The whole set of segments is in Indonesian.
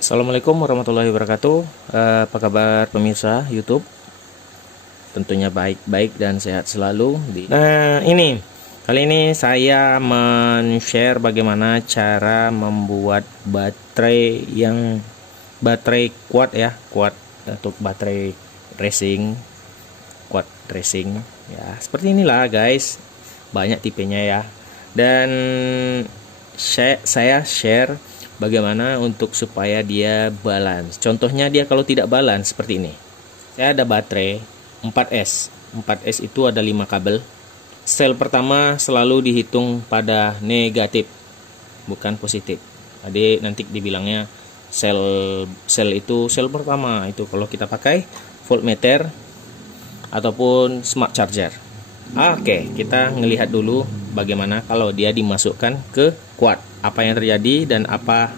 Assalamualaikum warahmatullahi wabarakatuh. Apa kabar pemirsa YouTube? Tentunya baik-baik dan sehat selalu. Kali ini saya men-share bagaimana cara membuat baterai quad ya, quad untuk baterai racing, quad racing ya. Seperti inilah guys, banyak tipenya ya. Dan saya share bagaimana untuk supaya dia balance. Contohnya dia kalau tidak balance seperti ini. Saya ada baterai 4S. 4S itu ada 5 kabel. Sel pertama selalu dihitung pada negatif, bukan positif. Jadi nanti dibilangnya sel itu sel pertama itu kalau kita pakai voltmeter ataupun smart charger. Oke, kita ngelihat dulu bagaimana kalau dia dimasukkan ke quad. Apa yang terjadi dan apa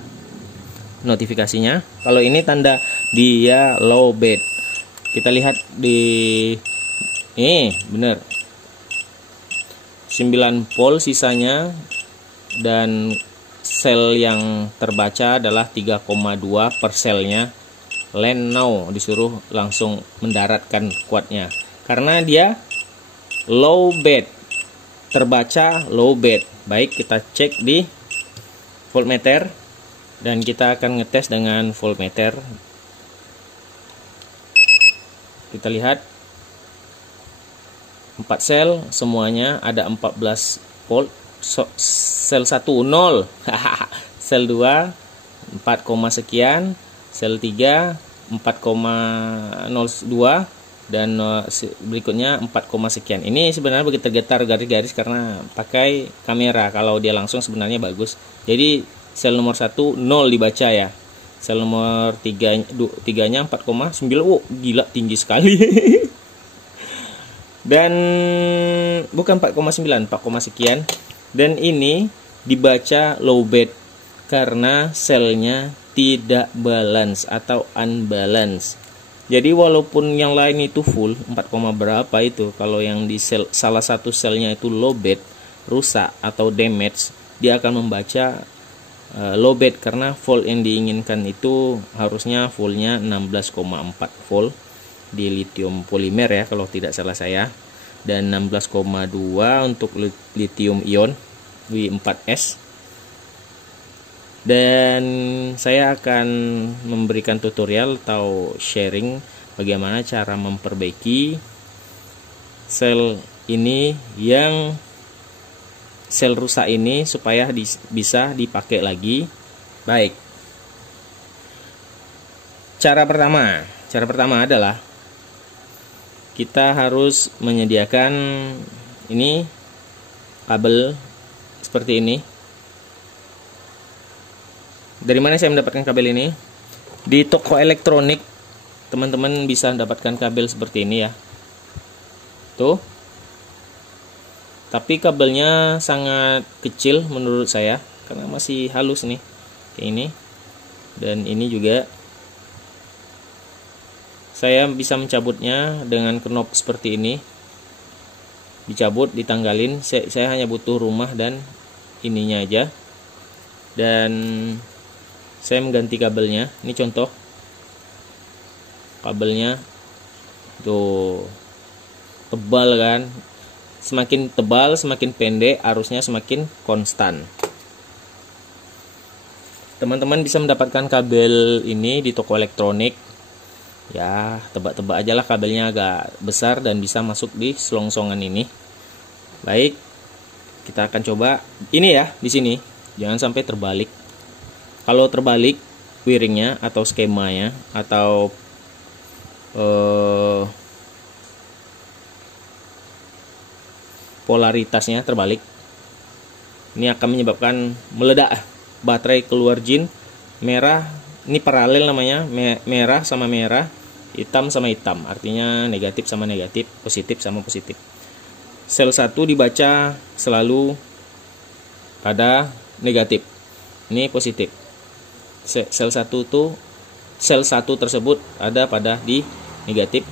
notifikasinya. Kalau ini tanda dia low bed. Kita lihat di bener 9 volt sisanya, dan sel yang terbaca adalah 3,2 per selnya. Land now, disuruh langsung mendaratkan quadnya karena dia low bed, terbaca low bed. Baik, kita cek di voltmeter dan kita akan ngetes dengan voltmeter. Kita lihat 4 sel semuanya ada 14 volt. Sel 1 0, sel 2 4, sekian, sel 3 4,02 dan berikutnya 4, sekian. Ini sebenarnya begitu tergetar garis-garis karena pakai kamera. Kalau dia langsung sebenarnya bagus. Jadi sel nomor 1 0 dibaca ya. Sel nomor 3-nya 4,9. Oh, gila tinggi sekali. Dan bukan 4,9, 4, sekian. Dan ini dibaca low bed karena selnya tidak balance atau unbalance. Jadi walaupun yang lain itu full 4, berapa itu, kalau yang di salah satu selnya itu low bed, rusak atau damage, dia akan membaca low bed karena volt yang diinginkan itu harusnya voltnya 16,4 volt di lithium polimer ya kalau tidak salah saya, dan 16,2 untuk lithium ion W4S. Dan saya akan memberikan tutorial atau sharing bagaimana cara memperbaiki sel ini, yang sel rusak ini, supaya bisa dipakai lagi. Baik, cara pertama adalah kita harus menyediakan ini kabel seperti ini. Dari mana saya mendapatkan kabel ini? Di toko elektronik teman-teman bisa mendapatkan kabel seperti ini ya. Tuh. Tapi kabelnya sangat kecil menurut saya karena masih halus nih. Kayak ini. Dan ini juga saya bisa mencabutnya dengan knop seperti ini. Dicabut, ditanggalin. Saya hanya butuh rumah dan ininya aja. Dan saya mengganti kabelnya. Ini contoh kabelnya tuh, tebal kan. Semakin tebal semakin pendek, arusnya semakin konstan. Teman-teman bisa mendapatkan kabel ini di toko elektronik ya. Tebak-tebak aja lah, kabelnya agak besar dan bisa masuk di selongsongan ini. Baik, kita akan coba ini ya. Di sini jangan sampai terbalik. Kalau terbalik wiringnya atau skemanya atau polaritasnya terbalik, ini akan menyebabkan meledak baterai, keluar jin merah. Ini paralel namanya, merah sama merah, hitam sama hitam, artinya negatif sama negatif, positif sama positif. Sel 1 dibaca selalu pada negatif, ini positif. Sel 1 tersebut ada pada di negatif,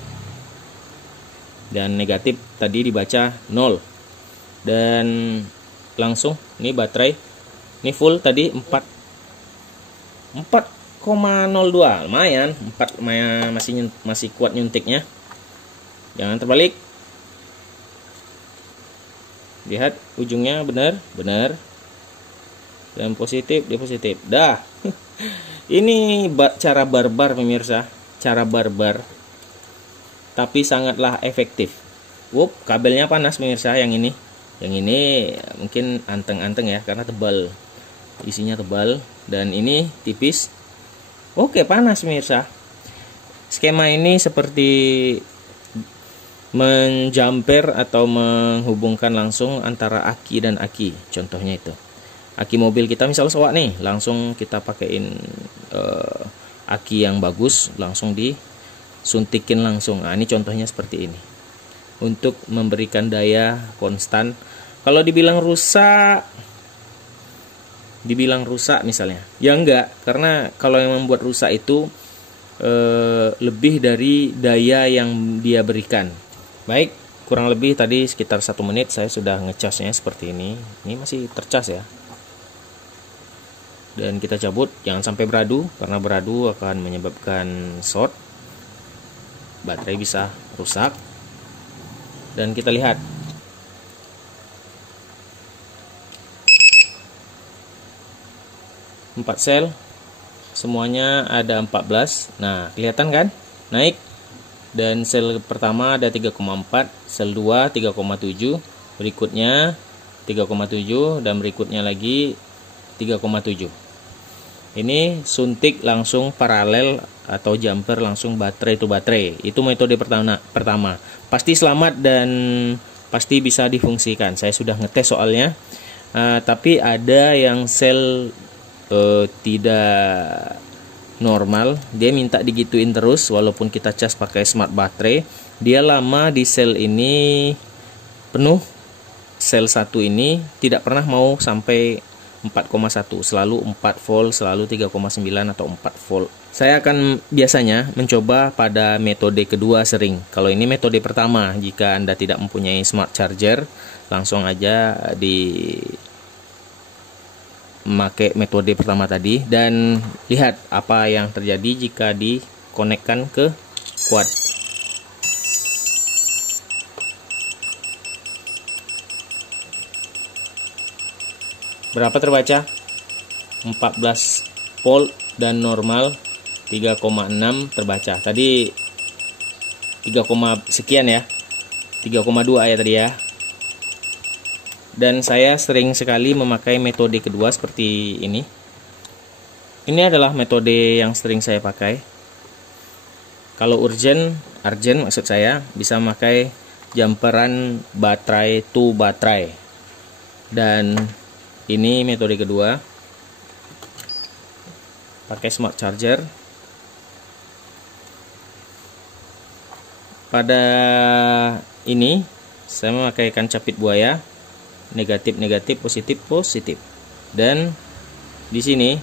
dan negatif tadi dibaca 0. Dan langsung ini baterai ini full tadi 4 4,02, lumayan. 4 masih kuat nyuntiknya. Jangan terbalik. Lihat ujungnya benar. Dan positif, dia positif. Dah. Ini cara barbar pemirsa, cara barbar. Tapi sangatlah efektif. Kabelnya panas pemirsa yang ini. Yang ini mungkin anteng-anteng ya karena tebal. Isinya tebal dan ini tipis. Oke, panas pemirsa. Skema ini seperti menjamper atau menghubungkan langsung antara aki dan aki. Contohnya itu. Aki mobil kita misalnya sewak nih, langsung kita pakein aki yang bagus, langsung disuntikin langsung. Nah, ini contohnya seperti ini. Untuk memberikan daya konstan. Kalau dibilang rusak misalnya, ya enggak, karena kalau yang membuat rusak itu lebih dari daya yang dia berikan. Baik, kurang lebih tadi sekitar 1 menit saya sudah ngecasnya seperti ini. Ini masih tercas ya. Dan kita cabut, jangan sampai beradu, karena beradu akan menyebabkan short, baterai bisa rusak. Dan kita lihat 4 sel, semuanya ada 14. Nah, kelihatan kan? Naik. Dan sel pertama ada 3,4, sel 2 3,7, berikutnya 3,7 dan berikutnya lagi 3,7. Ini suntik langsung paralel atau jumper langsung baterai to baterai. Itu metode pertama. Pasti selamat dan pasti bisa difungsikan. Saya sudah ngetes soalnya. Tapi ada yang sel tidak normal, dia minta digituin terus walaupun kita cas pakai smart baterai. Dia lama di sel ini penuh, sel 1 ini tidak pernah mau sampai 4,1, selalu 4 volt, selalu 3,9 atau 4 volt. Saya akan biasanya mencoba pada metode kedua sering. Kalau ini metode pertama, jika Anda tidak mempunyai smart charger, langsung aja memakai metode pertama tadi dan lihat apa yang terjadi jika dikonekkan ke quad. Berapa terbaca? 14 volt dan normal 3,6 terbaca. Tadi 3, sekian ya. 3,2 ya tadi ya. Dan saya sering sekali memakai metode kedua seperti ini. Ini adalah metode yang sering saya pakai. Kalau urgent maksud saya, bisa memakai jumperan baterai to baterai. Dan ini metode kedua, pakai smart charger. Pada ini saya memakaikan capit buaya, negatif negatif, positif positif. Dan di sini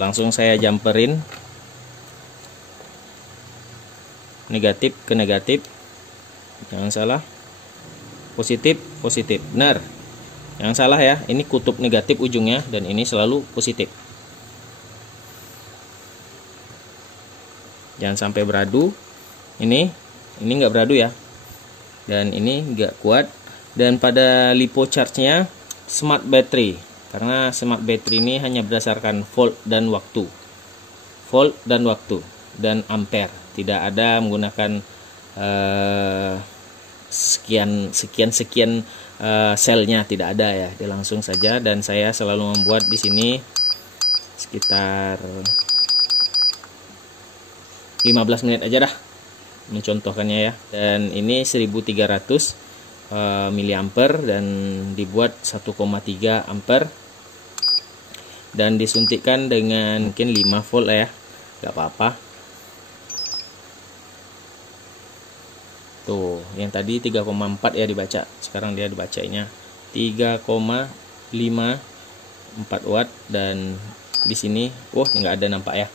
langsung saya jumperin negatif ke negatif, jangan salah, positif positif, benar. Jangan salah ya, ini kutub negatif ujungnya dan ini selalu positif. Jangan sampai beradu. Ini nggak beradu ya. Dan ini nggak kuat. Dan pada lipo charge-nya smart battery, karena smart battery ini hanya berdasarkan volt dan waktu. Volt dan waktu dan ampere. Tidak ada menggunakan sekian selnya, tidak ada ya, dia langsung saja. Dan saya selalu membuat di sini sekitar 15 menit aja dah mencontohkannya ya. Dan ini 1300 miliampere dan dibuat 1,3 ampere dan disuntikkan dengan mungkin 5 volt ya, nggak apa-apa. Tuh, yang tadi 3,4 ya dibaca. Sekarang dia dibacanya 3,54 watt dan di sini nggak ada nampak ya.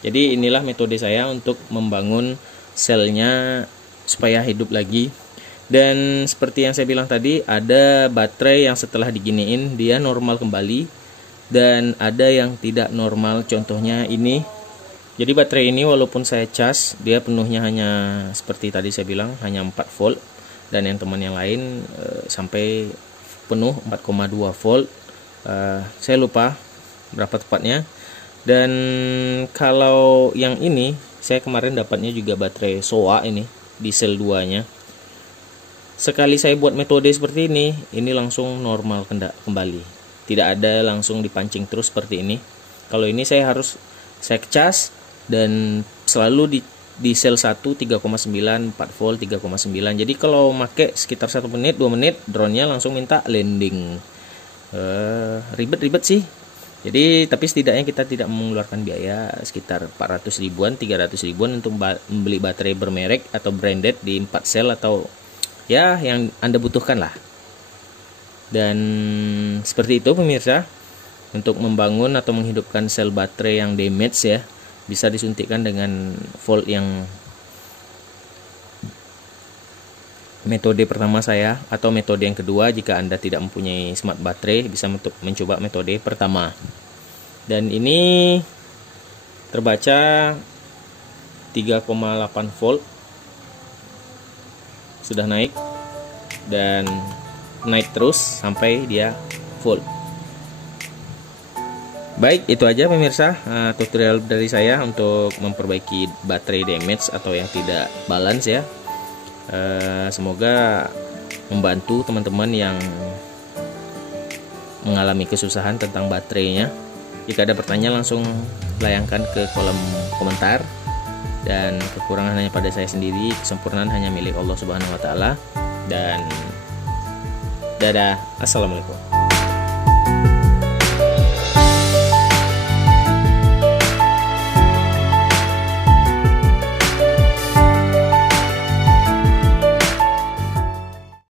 Jadi inilah metode saya untuk membangun selnya supaya hidup lagi. Dan seperti yang saya bilang tadi, ada baterai yang setelah diginiin dia normal kembali dan ada yang tidak normal. Contohnya ini. Jadi baterai ini walaupun saya cas, dia penuhnya hanya seperti tadi saya bilang, hanya 4 volt. Dan yang teman yang lain sampai penuh 4,2 volt. Saya lupa berapa tepatnya. Dan kalau yang ini, saya kemarin dapatnya juga baterai SOA ini, di sel 2 nya. Sekali saya buat metode seperti ini langsung normal kembali. Tidak ada langsung dipancing terus seperti ini. Kalau ini saya cas dan selalu di sel 1 3,9 4 volt 3,9. Jadi kalau pakai sekitar 1 menit 2 menit drone-nya langsung minta landing. Ribet-ribet sih. Jadi tapi setidaknya kita tidak mengeluarkan biaya sekitar 400 ribuan 300 ribuan untuk membeli baterai bermerek atau branded di 4 sel atau ya yang Anda butuhkan lah. Dan seperti itu pemirsa, untuk membangun atau menghidupkan sel baterai yang damage ya, bisa disuntikkan dengan volt yang metode pertama saya, atau metode yang kedua jika Anda tidak mempunyai smart baterai bisa mencoba metode pertama. Dan ini terbaca 3,8 volt, sudah naik dan naik terus sampai dia full. Baik, itu aja pemirsa tutorial dari saya untuk memperbaiki baterai damage atau yang tidak balance ya. Semoga membantu teman-teman yang mengalami kesusahan tentang baterainya. Jika ada pertanyaan langsung layangkan ke kolom komentar. Dan kekurangan hanya pada saya sendiri, kesempurnaan hanya milik Allah Subhanahu wa taala. Dan dadah, assalamualaikum.